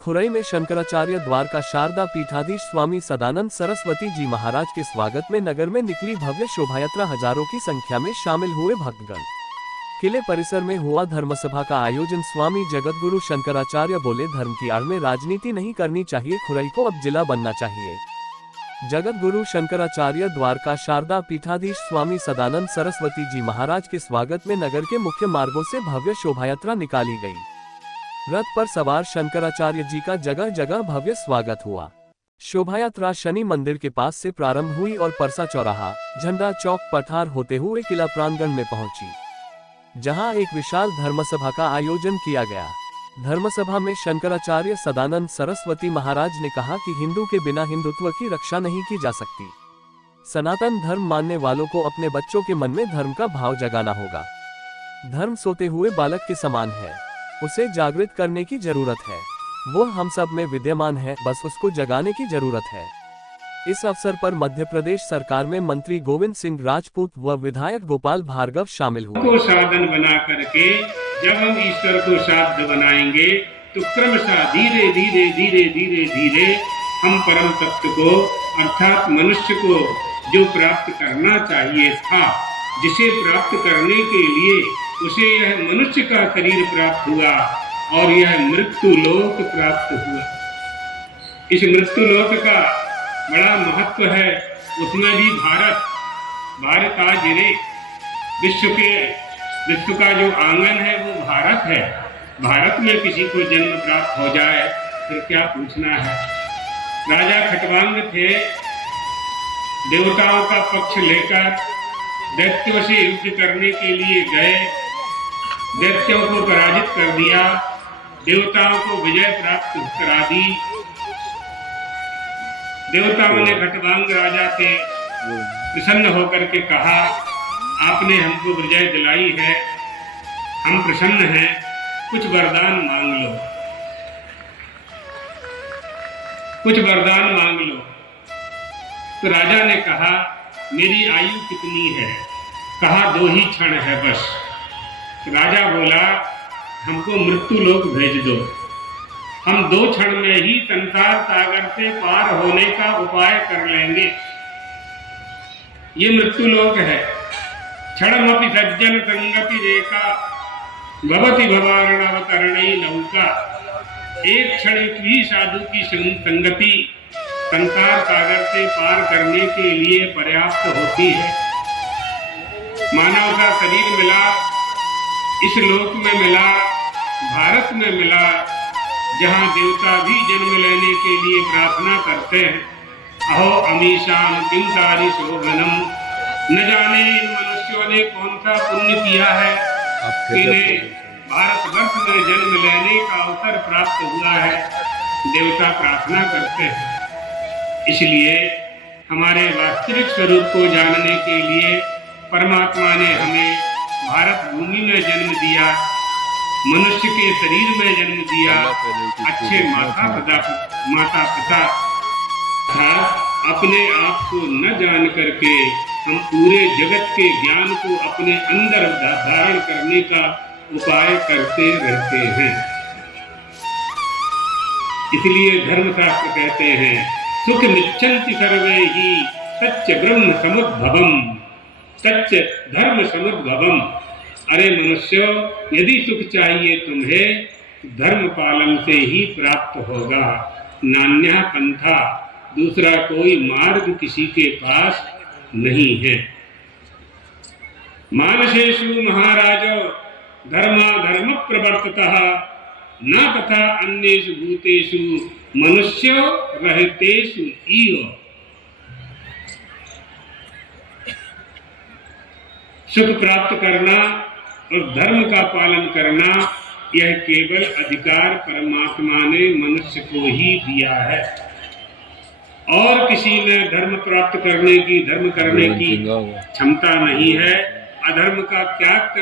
खुरई में शंकराचार्य द्वारका शारदा पीठाधीश स्वामी सदानंद सरस्वती जी महाराज के स्वागत में नगर में निकली भव्य शोभायात्रा। हजारों की संख्या में शामिल हुए भक्तगण। किले परिसर में हुआ धर्मसभा का आयोजन। स्वामी जगतगुरु शंकराचार्य बोले, धर्म की आड़ में राजनीति नहीं करनी चाहिए, खुरई को अब जिला बनना चाहिए। जगतगुरु शंकराचार्य द्वारका शारदा पीठाधीश स्वामी सदानंद सरस्वती जी महाराज के स्वागत में नगर के मुख्य मार्गों से भव्य शोभायात्रा निकाली गई। रथ पर सवार शंकराचार्य जी का जगह जगह भव्य स्वागत हुआ। शोभायात्रा शनि मंदिर के पास से प्रारंभ हुई और परसा चौराहा, झंडा चौक पठार होते हुए किला प्रांगण में पहुंची, जहां एक विशाल धर्मसभा का आयोजन किया गया। धर्मसभा में शंकराचार्य सदानंद सरस्वती महाराज ने कहा कि हिंदू के बिना हिंदुत्व की रक्षा नहीं की जा सकती। सनातन धर्म मानने वालों को अपने बच्चों के मन में धर्म का भाव जगाना होगा। धर्म सोते हुए बालक के समान है, उसे जागृत करने की जरूरत है। वो हम सब में विद्यमान है, बस उसको जगाने की जरूरत है। इस अवसर पर मध्य प्रदेश सरकार में मंत्री गोविंद सिंह राजपूत व विधायक गोपाल भार्गव शामिल हुए। को साधन बना करके जब हम ईश्वर को साध्य बनाएंगे तो क्रमशः धीरे धीरे धीरे धीरे धीरे हम परम तत्व को अर्थात मनुष्य को जो प्राप्त करना चाहिए था, जिसे प्राप्त करने के लिए उसे यह मनुष्य का शरीर प्राप्त हुआ और यह मृत्यु लोक प्राप्त हुआ। इस मृत्यु लोक का बड़ा महत्व है। उसमें भी भारत आज विश्व का जो आंगन है वो भारत है। भारत में किसी को जन्म प्राप्त हो जाए फिर क्या पूछना है। राजा खटवांग थे, देवताओं का पक्ष लेकर दैत्यों से युद्ध करने के लिए गए, दैत्यों को पराजित कर दिया, देवताओं को विजय प्राप्त करा दी। देवताओं ने खटवांग राजा से प्रसन्न होकर के कहा, आपने हमको विजय दिलाई है, हम प्रसन्न हैं, कुछ वरदान मांग लो, कुछ वरदान मांग लो। तो राजा ने कहा, मेरी आयु कितनी है? कहा 2 ही क्षण है बस। तो राजा बोला, हमको मृत्यु लोक भेज दो, हम 2 क्षण में ही संसार सागर से पार होने का उपाय कर लेंगे। ये मृत्यु लोक है। क्षणमपि सज्जन संगति रेखा भवति भवारणवतरणई नौका। एक क्षण भी साधु की संगति संसार सागर से पार करने के लिए पर्याप्त होती है। मानव का शरीर मिला, इस लोक में मिला, भारत में मिला, जहाँ देवता भी जन्म लेने के लिए प्रार्थना करते हैं। अहो अमीशाम किंकारी शोभनम, न जाने इन मनुष्यों ने कौन सा पुण्य किया है, इन्हें भारतवर्ष में जन्म लेने का अवसर प्राप्त हुआ है। देवता प्रार्थना करते हैं। इसलिए हमारे वास्तविक स्वरूप को जानने के लिए परमात्मा ने हमें भारत भूमि में जन्म दिया, मनुष्य के शरीर में जन्म दिया, अच्छे माता पिता था। अपने आप को न जान करके हम पूरे जगत के ज्ञान को अपने अंदर धारण करने का उपाय करते रहते हैं। इसलिए धर्मशास्त्र कहते हैं, सुख निच्छन्ति सर्वे ही सच्च ब्रह्म समुद्भवम्, सच्च धर्म समुद्भवम्। अरे मनुष्य, यदि सुख चाहिए तुम्हें, धर्म पालन से ही प्राप्त होगा। नान्या पंथा, दूसरा कोई मार्ग किसी के पास नहीं है। मानसेषु महाराजो धर्माधर्म प्रवर्ततः, न तथा अन्येषु भूतेषु मनुष्यो रहतेषु इह। सुख प्राप्त करना और धर्म का पालन करना, यह केवल अधिकार परमात्मा ने मनुष्य को ही दिया है। और किसी में धर्म प्राप्त करने की, धर्म करने की क्षमता नहीं है। अधर्म का त्याग